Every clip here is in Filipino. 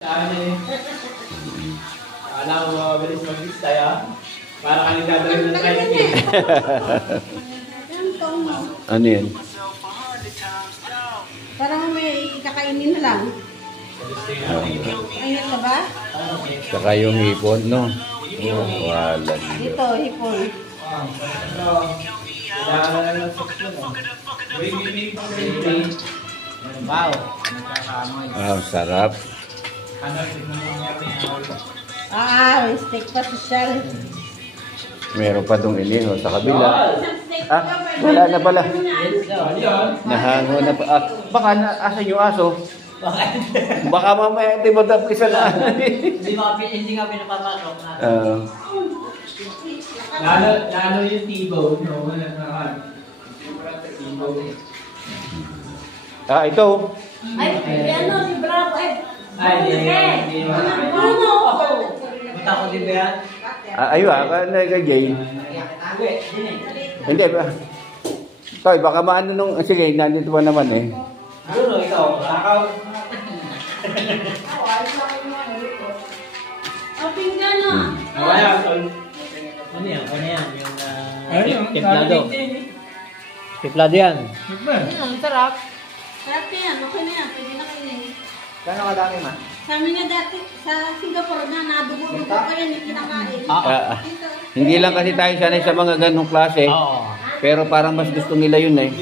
Alam mo, mabilis mag-list tayo. Para kang nagdadawin ng tricycle. Ano yan? Parang may kakainin na lang. Ayun ka ba? Saka yung hipon, no? Oh, wala dito. Ito, hipon. Wow. Sarap. Steak pa social. Meron pa dong iniho sa kabila. Wala na pala. Nahango na pa. Baka asan yung aso? Baka mamaya hindi mo tapisa na. Hindi nga pinapapasok na. Lalo yung T-bone, no? Ito. Ay, ano, si Bravo, Hindi Punta ko din ba yan? Nagagay. Hindi ba? Toy, baka maano nung... Sige, nandito pa naman eh. Ano, ikaw? Takaw? pinggan na. Ano yan? Yung tiplado. Tiplado yan. Ang sarap. Sarap yan, okay na yan. Pwede na kainin. Gano'n kadami ma? Sa amin nga dati, sa Singapore na, nadugo-dugo pa yan, yung kinakain. Hindi lang kasi tayo sanay sa mga ganong klase. Oo. Pero parang mas gusto nila yun eh.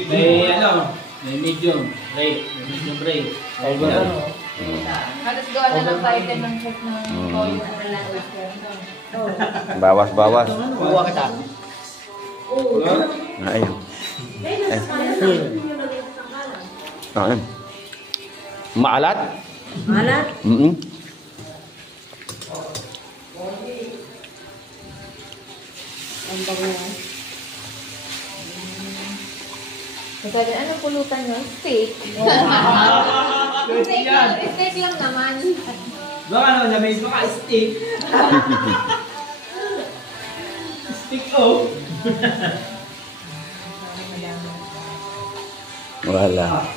May medium rare. Medium rare. Halos gawa na ng title ng chef ng toyo. Bawas-bawas. Kuha kita. Ayun. Ayun. Maalat? Malat. Ang bango. Magkali, anong pulutan yun? Steak. Steak lang naman. Baka naman na-base mo ka, steak. Steak o. Wala.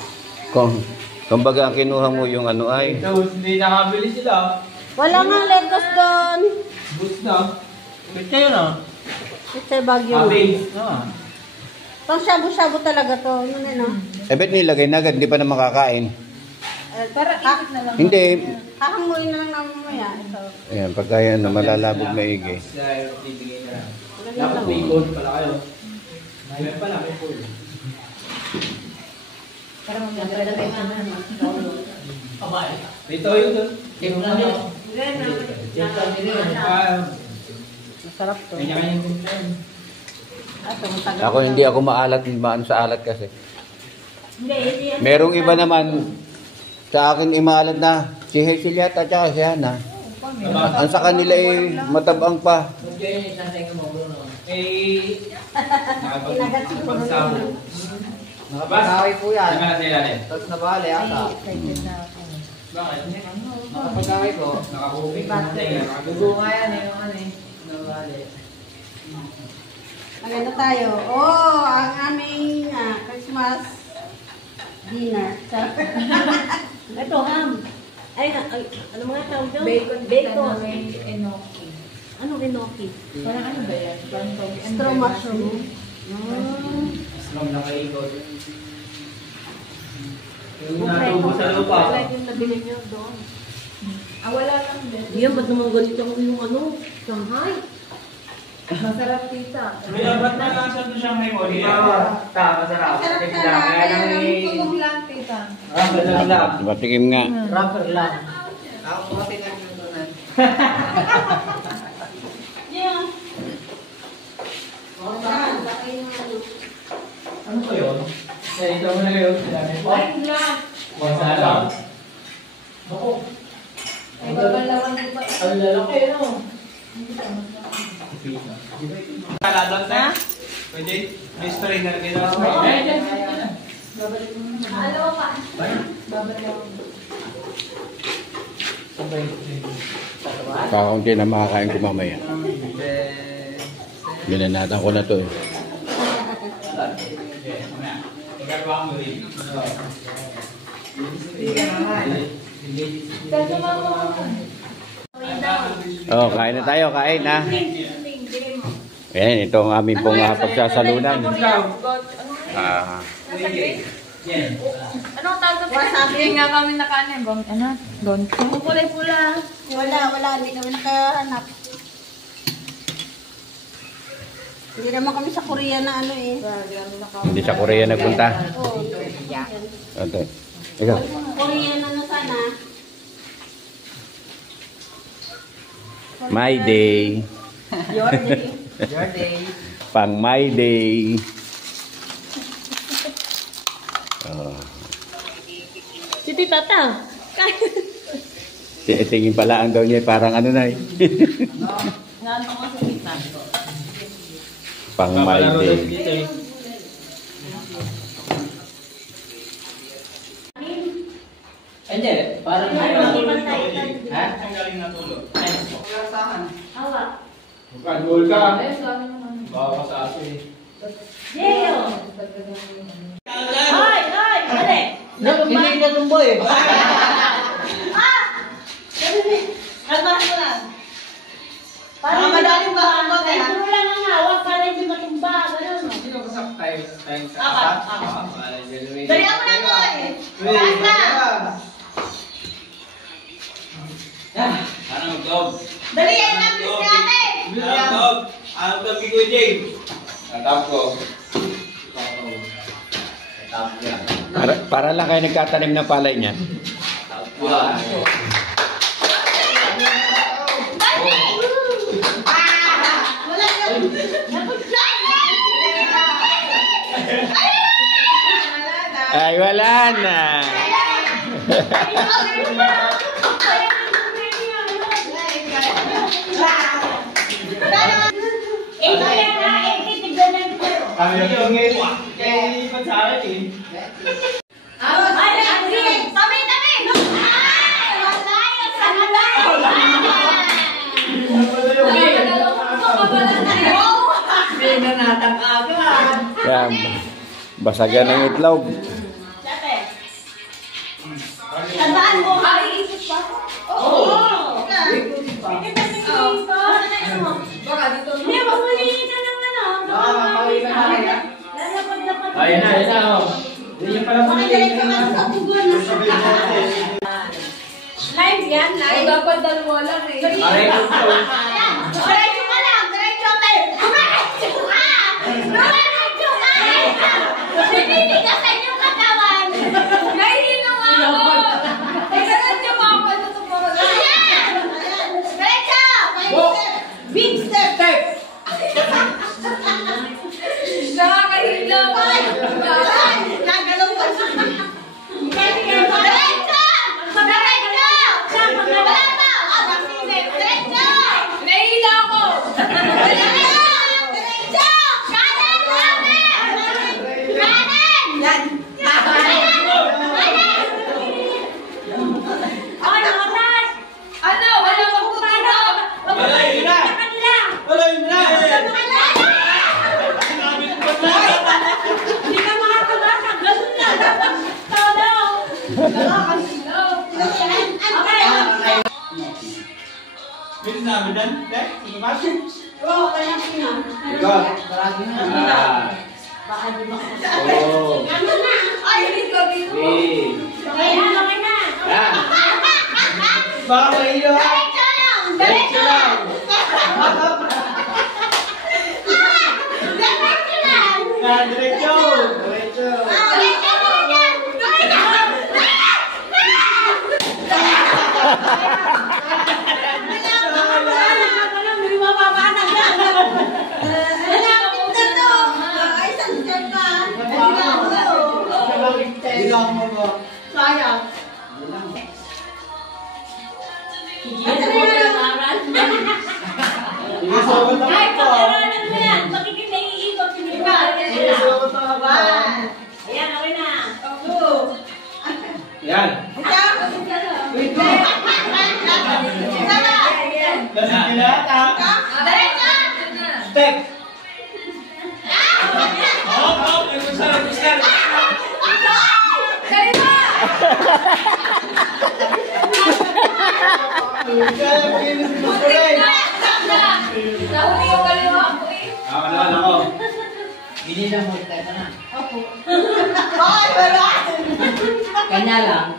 Kumbaga ang kinuha mo yung ano ay... Hindi nakabili sila. Wala nga lettuce doon. Boost na. Wait kayo na. Ito Baguio. Base. Pang shabu-shabu talaga to. Ano na, no? Bet nilagay na agad, hindi pa na makakain. Para ikit na lang. Hindi. Kakanguin na lang namin mamaya. Ito. Ayan, pagka yan na malalabog maigi. Dapat may gold pala kayo. Meron pala, may gold. Para magdadala kayo naman. May toyo doon. Masarap to. Kanya-kanya yung gold. Ako hindi ako maalat, maano sa alat kasi. Hindi. Merong iba naman sa akin imaalat na si Hazel yata at saka si Hana. Ang sa kanila ay matabang pa. Kinagat siguro na. Nakapag-away po yan. Saan ka na sila rin? Tapos nabali ata. Excited na ako. Bakit? Nakapag-away ko. Nakahubing. Dugo nga yan eh. Nabali. Maganda tayo. Ang aming Christmas dinner. Ito, ham. Ay, ano mga tawag doon? Bacon. May enoki. Anong enoki? Parang ano ba yan? Straw mushroom. Slong nakaikot. Yung natubo sa lupa. Like yung nabili nyo doon. Wala lang din. Yan, ba't naman ganito yung ano? Shanghai. Masarap tita. Ba't na lang sa siyang memory? Masarap. Kaya tulong lang tita. Masarap lang. Patikim nga. Rapper lang. Ako mga pinagnutunan. Yeah. Ano ko yun? Ito mo na yun. Wine lang. Masarap. Ako. Ay, babalawan ko pa. Ang lalaki, no? Kaladon tayo? Pwede? May story na rin ako. Babalik mo na. Alawa pa. Babalawan ko. Kakaunti na makakain ko mamaya. Binanatan ko na to eh. Ikaw ba ang rin? Kasi mama. Oh, kain na tayo, kain na. Ayan, ito ang aming pong pagsasalunan. Ah, Nasa grade? Anong tawag ko? Hindi nga kami nakaano. Ano? Gonto? Kulay pula. Wala. Hindi kami nakahanap. Hindi naman kami sa Korea na ano eh. hindi sa Korea nagpunta. Oo. Ito. Ikaw. Korea na sana. My day. Your day. Your day. Pang my day. Oh. Siti Tata. Tingin pala ang daw niya parang ano na eh. Nganto ko sa gitna. Pang my day. Hindi, parang Ay, makipantay. Ha? Ang galing na tulog. Awa. Magkagol ka. Ayun, sabi naman. Bawa ka sa aso eh. Jeyo. Hoy! Dali! Hindi ka tumbo eh. Kalma mo lang. Para madaling ba ang mga Ay, puro lang ang hawak para hindi matumba. Ganun, no? Sino ka sa time sa Apat. Dali ako na mo eh. Taas na. Ano mag-dog? Dali yan lang bis ni ate. Ano dog? Ano dog ko James? Natap ko. Natap ko yan. Para lang kayo nagtatanim ng palay niya. Natap ko yan. Wala yan. Ay, wala na. Kami yung ngayon. Kaya inipan sa akin eh. Yan. Basagan ng itlog. Tandaan mo, maiisip pa. Oo. Baka dito. Hindi, mamuli ka ng ano. Ayun na. Oh. Hindi yung pala Makikinig ka man sa tugon. Live yan, Ay, live. dapat dalawa lang eh. Aray ko po. Diretso ka lang, diretso tayo. Diretso ka! Diretso ka! Sininigasan yung katawan. Nahihilo nga ako. Eh, ganun yung mga ako. Ito po mga Ayan! Diretso! Big step! nakakahilo. Nagalaw pa siya. Diretso! Diretso! Wala pa! Diretso! Nahihilo ako. Diretso! Diretso! Kanan! Kanan! Kanan! Yan! Oh, nakatas! Ano? Wala pang tuturo. Alay na! Alay na! Hindi ka makakabasa. Ganun na. Todo. Nakakahilo. Okay. Bilis namin dan. Dek, tumasok. Oo, kaya sino? Ikaw. Baka di ba? Oo. Ganun na. Ay, hindi ko dito. Eh. Okay na, okay na. Yan. Baka mahilo ha. Diretso lang. Diretso lang. Diretso lang. Diretso. Diretso. Diretso lang. Hindi mapapanag yan. Malapit na to. Ay, isang step pa. Bilang mo ba? Sayang. Ano yan? Inisawat na Ay, ako. pag-aralan mo yan. Bakit naiikot? Hindi ba? Inisawat na ako. Ayan, okay na. Yan. Wait lang. Lasing nila ata. Step. Hop, hop. Ay, masarap, masarap. Dali ba? Nahuli yung kaliwa ko eh. Kalawan ako. Binila mo, tayo na. Opo. Ay, wala! Kanya lang.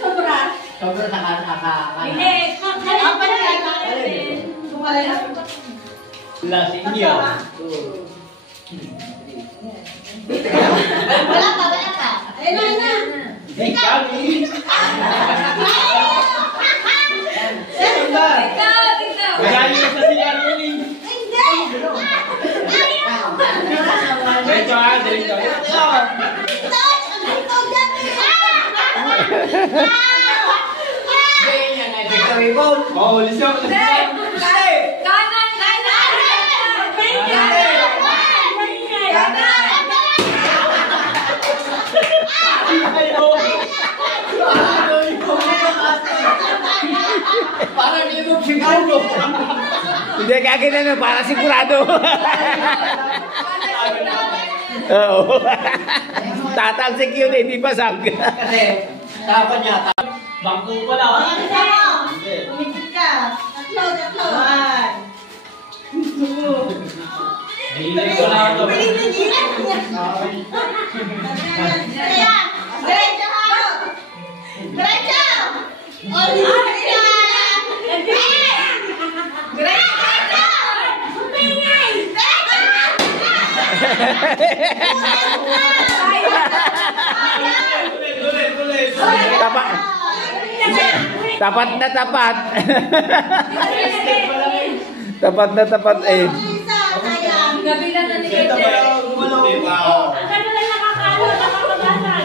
Sobra. Sobrang nakakakain. Hindi. Apat ka. Sumalay na. Lasing niyo. Wala pa, wala pa. Ayun na, ayun na. Kami. Ikaw. Magaling na sa siya rin. Hindi! Diretso ha, diretso. Touch! Ito dyan eh! Oo, lisyo. Kanan. Parang libog siguro. Hindi kagin ano, para sigurado. Oo. Tatalsik yun, hindi pasag. Kasi, dapat niya. Bangko pala. Umipit ka. Tatlo. One. Hilay ko lang ito. Diretso ha! Diretso! Tapat. Tapat na tapat. Tapat na tapat eh. Gabi na ni Kete. Ano na nakakalo, nakakagasan.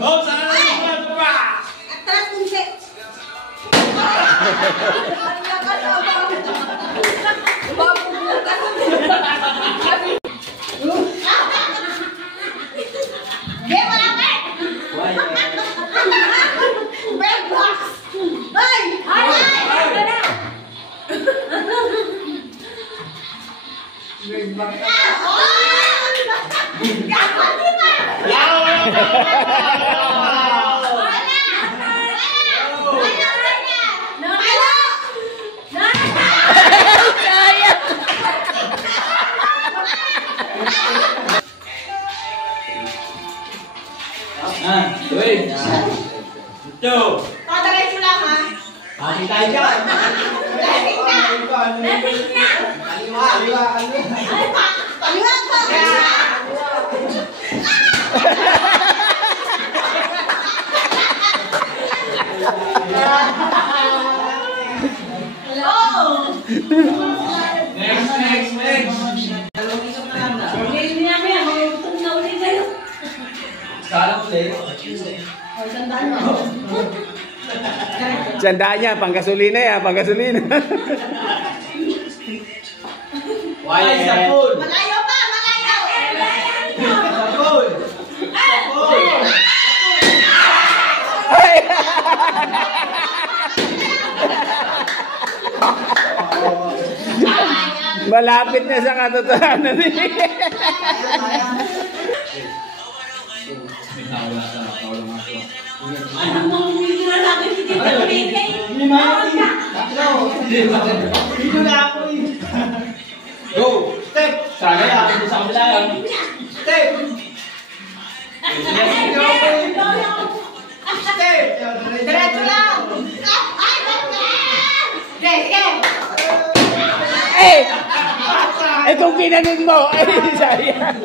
Oh, sana pa! Atras kunci. Dia malapit. Bell box. Ay! Wait. Ito. Pataray ko lang ha. Pati tayo dyan. Paliwag ko. Oh! Next. Hindi namin yan. Magutom na ulit kayo. Kala ko ulit. O, sandaan mo. Sandaan niya, panggasolina yan, panggasolina. Ay, sa pool. Malayo pa, malayo. Sa pool. Sa pool. Ay! Malapit na sa katotohanan eh. Anong mamumili na lang si Tito Pinay? Hindi mati. Dito na ako eh. Go! Step! Sana yan. Sa kabila yan. Step! Step! Diretso lang. Sige. Eh! Eh kung kinanin mo, eh sayang.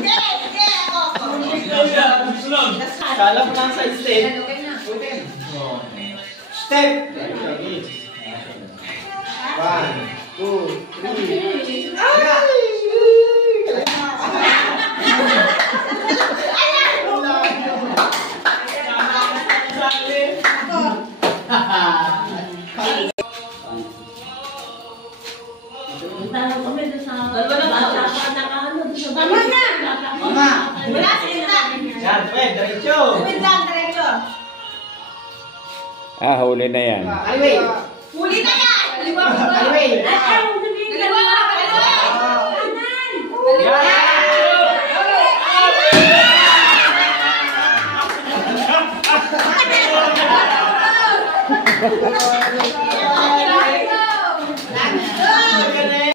Sige. Sunod. Kala mo lang sa step. Step! 1, 2, 3. Huli na yan. Anyway. Huli na yan! Anyway. Let's go!